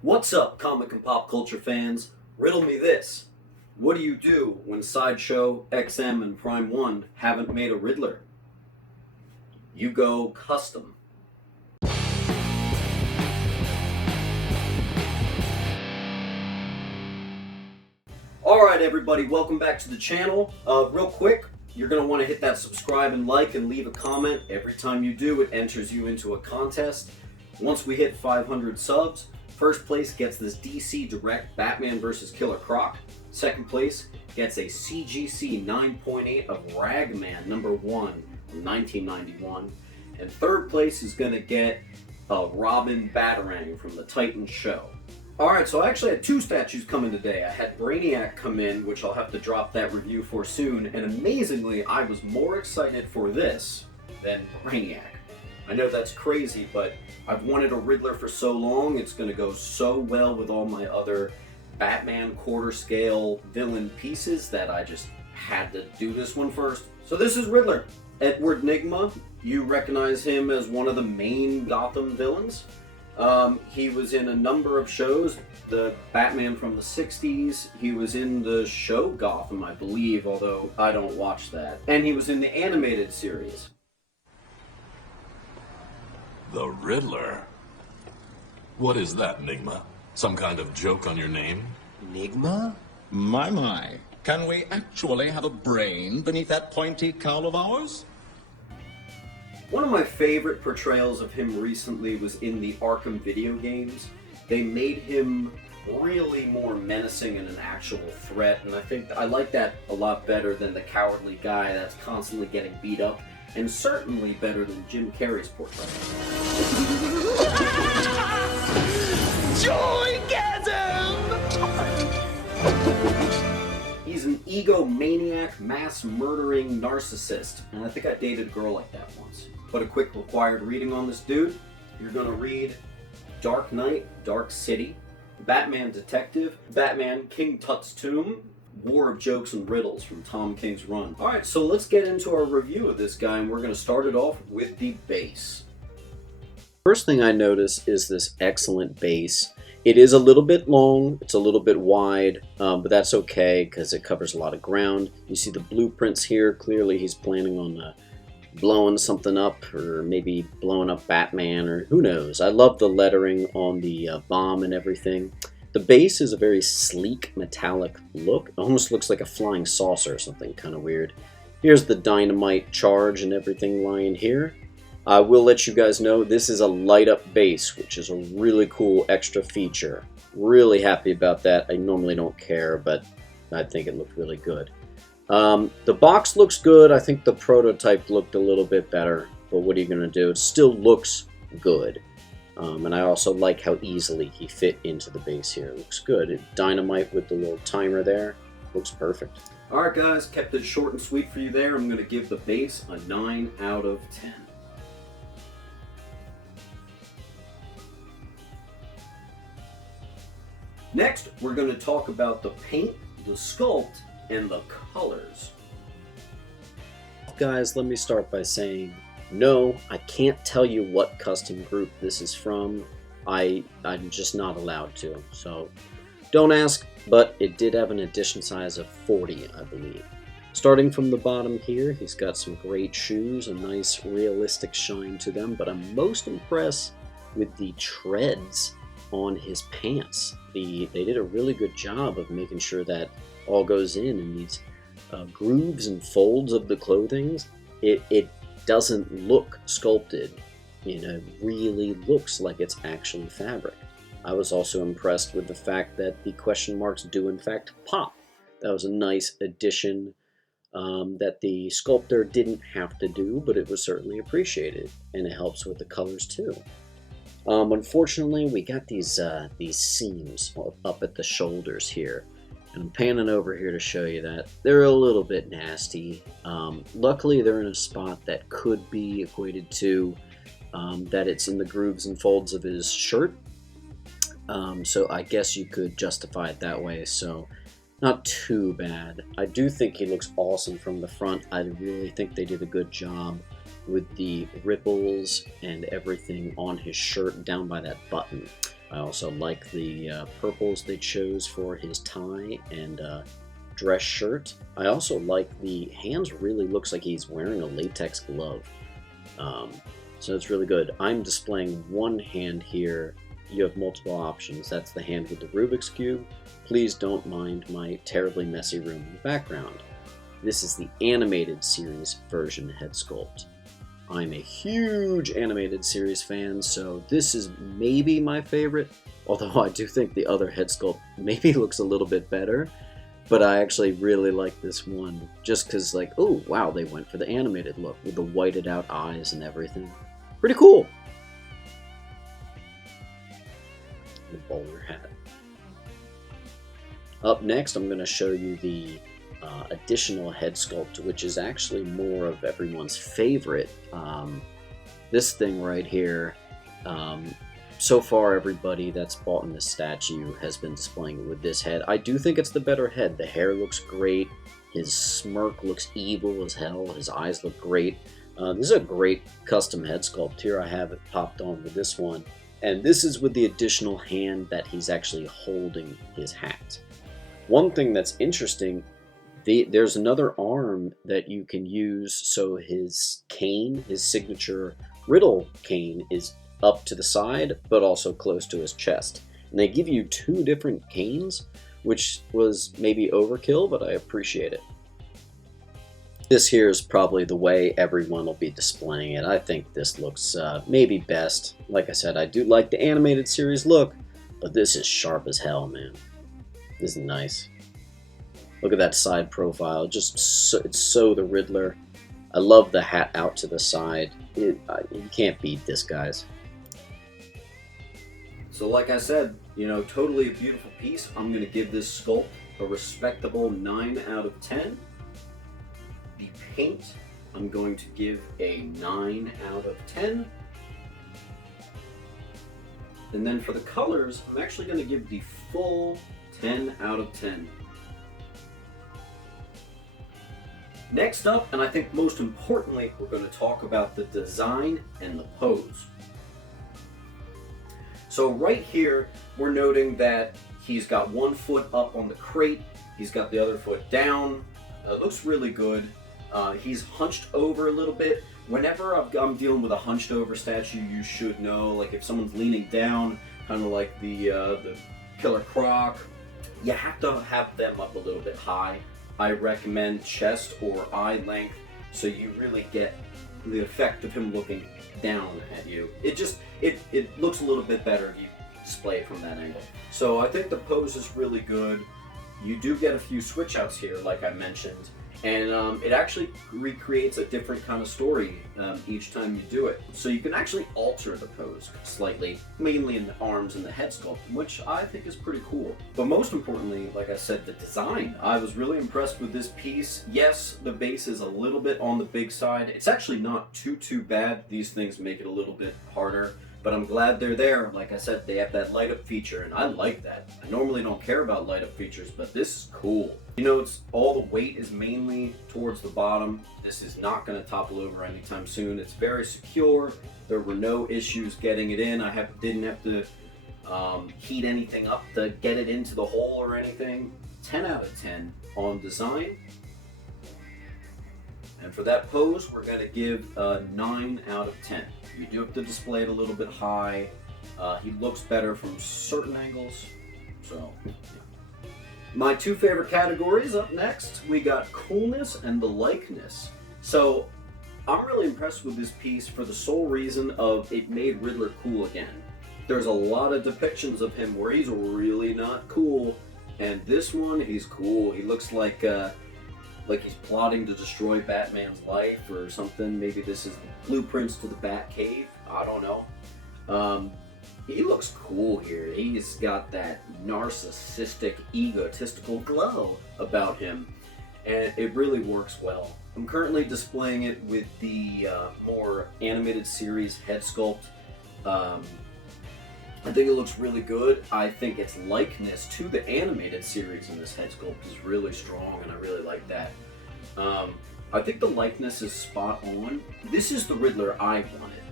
What's up, comic and pop culture fans? Riddle me this. What do you do when Sideshow, XM, and Prime 1 haven't made a Riddler? You go custom. Alright everybody, welcome back to the channel. Real quick, you're going to want to hit that subscribe and like and leave a comment. Every time you do, it enters you into a contest. Once we hit 500 subs, first place gets this DC Direct Batman vs. Killer Croc. Second place gets a CGC 9.8 of Ragman #1 from 1991. And third place is going to get a Robin Batarang from the Titans show. Alright, so I actually had two statues come in today. I had Brainiac come in, which I'll have to drop that review for soon, and amazingly, I was more excited for this than Brainiac. I know that's crazy, but I've wanted a Riddler for so long, it's going to go so well with all my other Batman quarter-scale villain pieces that I just had to do this one first. So this is Riddler. Edward Nygma, you recognize him as one of the main Gotham villains. He was in a number of shows, the Batman from the 60s, he was in the show Gotham, I believe, although I don't watch that. And he was in the animated series. The Riddler? What is that, Nygma? Some kind of joke on your name? Nygma? My. Can we actually have a brain beneath that pointy cowl of ours? One of my favorite portrayals of him recently was in the Arkham video games. They made him really more menacing and an actual threat, and I think I like that a lot better than the cowardly guy that's constantly getting beat up, and certainly better than Jim Carrey's portrayal. He's an egomaniac, mass-murdering narcissist, and I think I dated a girl like that once. But a quick required reading on this dude, you're going to read Dark Knight, Dark City, Batman Detective, Batman King Tut's Tomb, War of Jokes and Riddles from Tom King's run. Alright, so let's get into our review of this guy, and we're going to start it off with the base. First thing I notice is this excellent base. It is a little bit long, it's a little bit wide, but that's okay because it covers a lot of ground. You see the blueprints here, clearly he's planning on blowing something up, or maybe blowing up Batman, or who knows. I love the lettering on the bomb and everything. The base is a very sleek metallic look. It almost looks like a flying saucer or something kind of weird. Here's the dynamite charge and everything lying here. I will let you guys know this is a light up base, which is a really cool extra feature. Really happy about that. I normally don't care, but I think it looked really good. The box looks good. I think the prototype looked a little bit better, but what are you going to do? It still looks good. And I also like how easily he fit into the base here. It looks good. Dynamite with the little timer there. Looks perfect. Alright guys, kept it short and sweet for you there. I'm going to give the base a 9 out of 10. Next, we're going to talk about the paint, the sculpt, and the colors. Guys, let me start by saying, no, I can't tell you what custom group this is from. I'm just not allowed to, so don't ask, but it did have an edition size of 40, I believe. Starting from the bottom here, he's got some great shoes, a nice realistic shine to them, but I'm most impressed with the treads on his pants. They did a really good job of making sure that all goes in these grooves and folds of the clothing. It doesn't look sculpted, you know, really looks like it's actually fabric. I was also impressed with the fact that the question marks do in fact pop. That was a nice addition that the sculptor didn't have to do, but it was certainly appreciated, and it helps with the colors too. Unfortunately, we got these seams up at the shoulders here, and I'm panning over here to show you that they're a little bit nasty. Luckily, they're in a spot that could be equated to that it's in the grooves and folds of his shirt, so I guess you could justify it that way, so not too bad. I do think he looks awesome from the front. I really think they did a good job with the ripples and everything on his shirt down by that button. I also like the purples they chose for his tie and dress shirt. I also like the hands, really looks like he's wearing a latex glove. So it's really good. I'm displaying one hand here. You have multiple options. That's the hand with the Rubik's Cube. Please don't mind my terribly messy room in the background. This is the animated series version head sculpt. I'm a huge animated series fan, so this is maybe my favorite, although I do think the other head sculpt maybe looks a little bit better, but I actually really like this one, just because, like, oh wow, they went for the animated look with the whited out eyes and everything. Pretty cool! The bowler hat. Up next, I'm going to show you the additional head sculpt, which is actually more of everyone's favorite. This thing right here, so far everybody that's bought in this statue has been displaying it with this head. I do think it's the better head. The hair looks great, his smirk looks evil as hell, his eyes look great. This is a great custom head sculpt. Here I have it popped on with this one, and this is with the additional hand that he's actually holding his hat. One thing that's interesting, there's another arm that you can use, so his cane, his signature Riddler cane, is up to the side, but also close to his chest. And they give you two different canes, which was maybe overkill, but I appreciate it. This here is probably the way everyone will be displaying it. I think this looks maybe best. Like I said, I do like the animated series look, but this is sharp as hell, man. This is nice. Look at that side profile. Just it's so the Riddler. I love the hat out to the side. You can't beat this, guys. So like I said, totally a beautiful piece. I'm going to give this sculpt a respectable 9 out of 10. The paint, I'm going to give a 9 out of 10. And then for the colors, I'm actually going to give the full 10 out of 10. Next up, and I think most importantly, we're going to talk about the design and the pose. So right here, we're noting that he's got one foot up on the crate, he's got the other foot down. It looks really good. He's hunched over a little bit. Whenever I'm dealing with a hunched over statue, you should know, like if someone's leaning down, kind of like the Killer Croc, you have to have them up a little bit high. I recommend chest or eye length, so you really get the effect of him looking down at you. It looks a little bit better if you display it from that angle. So I think the pose is really good. You do get a few switch outs here, like I mentioned, and it actually recreates a different kind of story each time you do it. So you can actually alter the pose slightly, mainly in the arms and the head sculpt, which I think is pretty cool. But most importantly, like I said, the design. I was really impressed with this piece. Yes, the base is a little bit on the big side. It's actually not too bad. These things make it a little bit harder, but I'm glad they're there. Like I said, they have that light up feature, and I like that. I normally don't care about light up features, but this is cool. It's all the weight is mainly towards the bottom. This is not going to topple over anytime soon. It's very secure. There were no issues getting it in. Didn't have to heat anything up to get it into the hole or anything. 10 out of 10 on design. And for that pose, we're going to give a 9 out of 10. You do have to display it a little bit high. He looks better from certain angles. So, yeah. My two favorite categories up next, we got coolness and the likeness. So, I'm really impressed with this piece for the sole reason of it made Riddler cool again. There's a lot of depictions of him where he's really not cool, and this one, he's cool. He looks like he's plotting to destroy Batman's life or something. Maybe this is the blueprints to the Batcave. I don't know. He looks cool here. He's got that narcissistic, egotistical glow about him, and it really works well. I'm currently displaying it with the more animated series head sculpt. I think it looks really good. I think its likeness to the animated series in this head sculpt is really strong, and I really like that. I think the likeness is spot on. This is the Riddler I wanted.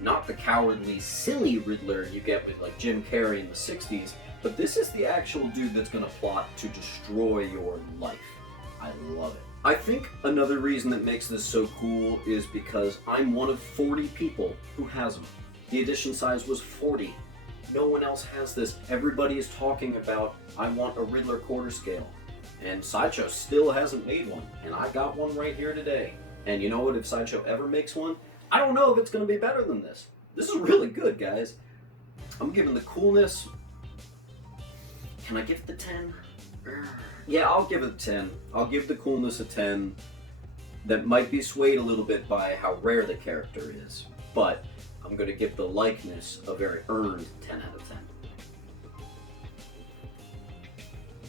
not the cowardly, silly Riddler you get with like Jim Carrey in the 60s, but this is the actual dude that's gonna plot to destroy your life. I love it. I think another reason that makes this so cool is because I'm one of 40 people who has them. The edition size was 40. No one else has this. Everybody is talking about, I want a Riddler quarter scale. And Sideshow still hasn't made one. And I got one right here today. And you know what, if Sideshow ever makes one, I don't know if it's going to be better than this. This is really good, guys. I'm giving the Coolness... Can I give it the 10? Yeah, I'll give it a 10. I'll give the Coolness a 10. That might be swayed a little bit by how rare the character is. But I'm going to give the likeness a very earned 10 out of 10.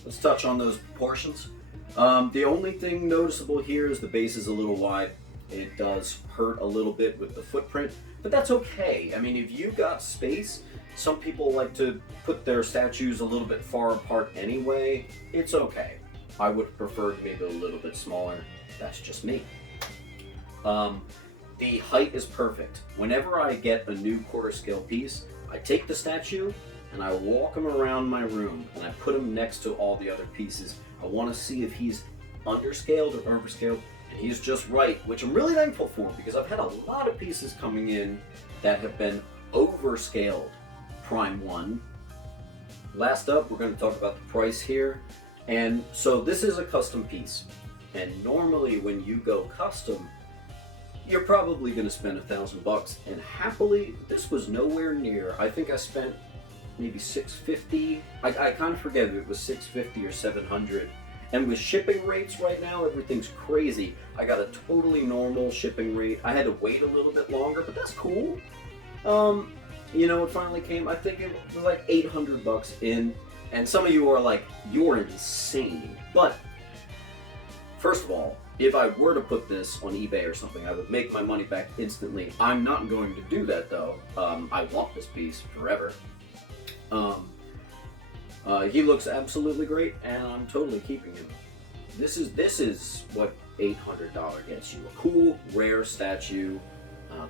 Let's touch on those proportions. The only thing noticeable here is the base is a little wide. It does hurt a little bit with the footprint, but that's okay. I mean, if you've got space, some people like to put their statues a little bit far apart anyway. It's okay. I would prefer maybe a little bit smaller. That's just me. The height is perfect. Whenever I get a new quarter scale piece, I take the statue and I walk him around my room and I put him next to all the other pieces. I want to see if he's underscaled or overscaled, and he's just right, which I'm really thankful for because I've had a lot of pieces coming in that have been overscaled. Prime 1. Last up, we're going to talk about the price here. And so this is a custom piece. And normally when you go custom, you're probably going to spend $1,000. And happily, this was nowhere near. I think I spent maybe $650. I kind of forget if it was $650 or $700. And with shipping rates right now, everything's crazy. I got a totally normal shipping rate. I had to wait a little bit longer, but that's cool. You know, it finally came. I think it was like $800 in. And some of you are like, you're insane. But first of all, if I were to put this on eBay or something, I would make my money back instantly. I'm not going to do that though. I want this piece forever. He looks absolutely great, and I'm totally keeping him. This is what $800 gets you. A cool, rare statue,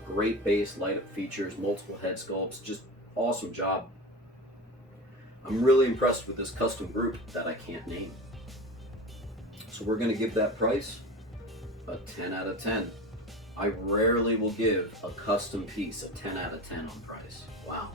great base, light-up features, multiple head sculpts, just awesome job. I'm really impressed with this custom group that I can't name. So we're going to give that price a 10 out of 10. I rarely will give a custom piece a 10 out of 10 on price. Wow.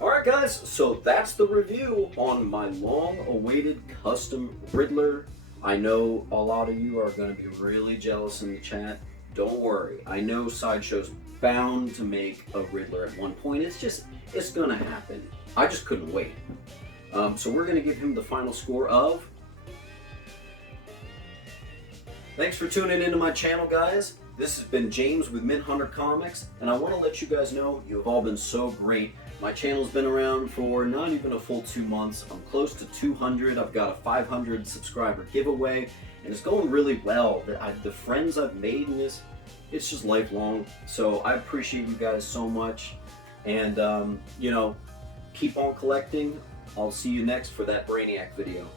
Alright guys, so that's the review on my long-awaited custom Riddler. I know a lot of you are going to be really jealous in the chat. Don't worry, I know Sideshow's bound to make a Riddler at one point. It's going to happen. I just couldn't wait. So we're going to give him the final score of... Thanks for tuning into my channel, guys. This has been James with Minthunter Comics, and I want to let you guys know you have all been so great. My channel's been around for not even a full 2 months. I'm close to 200. I've got a 500 subscriber giveaway, and it's going really well. The friends I've made in this, it's just lifelong. So I appreciate you guys so much, and you know, keep on collecting. I'll see you next for that Brainiac video.